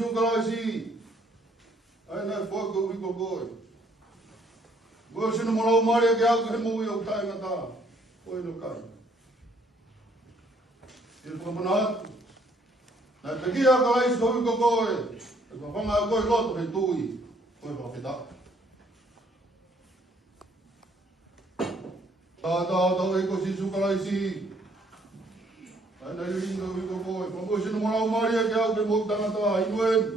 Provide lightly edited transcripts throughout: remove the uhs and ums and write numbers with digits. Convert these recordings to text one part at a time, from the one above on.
sisu kalasi. Ai na fo ko wi ko ko. Go sino mo lau mari ke au ke mo yo tai ngata. Oi no kai. Il ko manat. Na te kia kalasi ko wi ko ko. Ko fanga ko loto he tui. Oi ba pita. Ta ko sisu kalasi. Ai na lindo wi ko ko. Go sino mo lau mari ke au ke mo ngata inuen.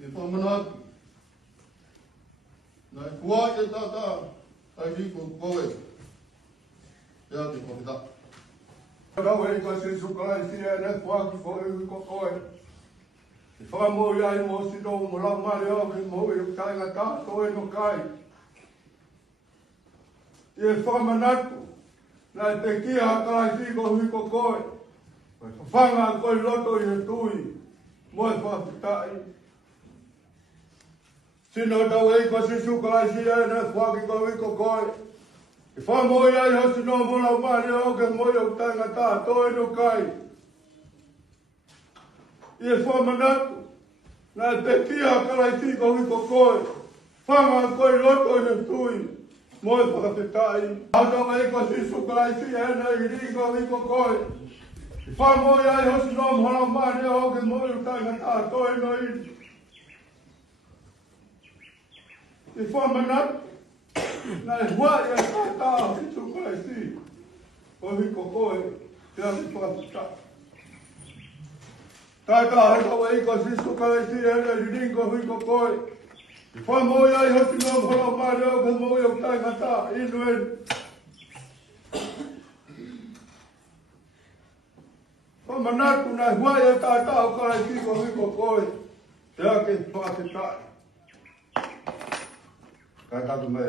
E whamanat, nai kua e tata, ai hiko koe, e ati kōpita. Rau e ka se sukalai si e ne kua ki koe hiko koe. E whamō ia i mō sino mo lau mare au ki mō i tainga tātou e no kai. E whamanatu, nai te kia hakai si ko hiko koe. Whanga koe loto i e tui, mo e whapitai. Sino tau e kwa sisu kalai si e ne whaki ko wiko koe. I whamoi ai ho sino mona umari o ke moi o tanga tā toi no kai. I e whamanatu, nā te kia kalai si ko wiko koe. Whanga koe loto i ne tui, mo e whakapetai. Hau tau e kwa sisu kalai si e ne i ri ko wiko koe. I whamoi ai ho sino mona umari o ke moi o tanga tā toi no i. I whamanat, nai hua i a tātā i tukai si, o hiko koe, te ami whakapita. Tātā hakawa i ko sisu kai si e ne ringo hiko koe. I whamoi ai hoti no mhora mare o ka moi o taingata, inuen. Whamanatu nai hua i a tātā o kai si ko hiko koe, te ake whakapita. Kai tātu mai.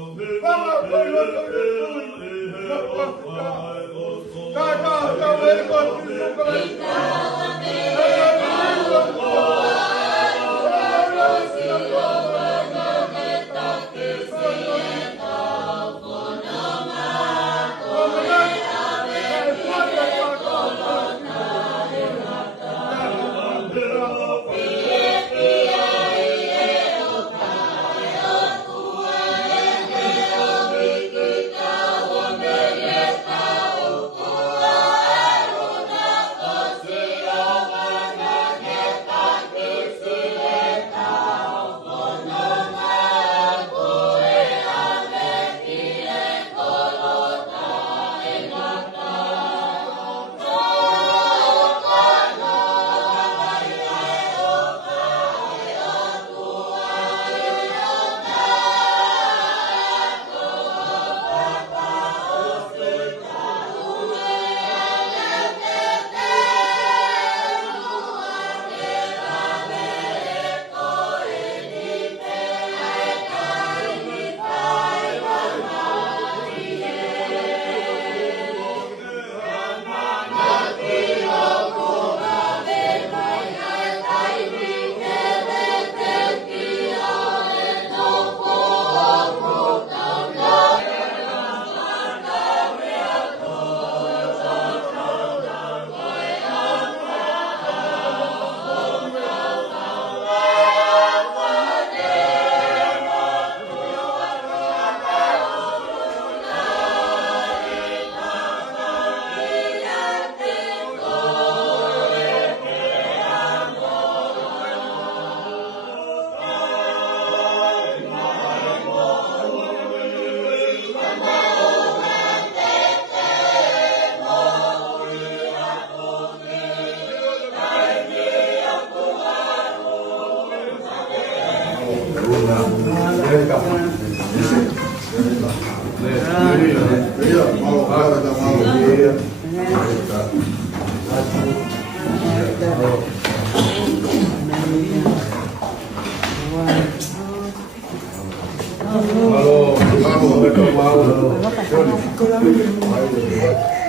Fanga ko'y loto nito'y napakita. Kakakawin ko sinukalay Halo, halo, halo.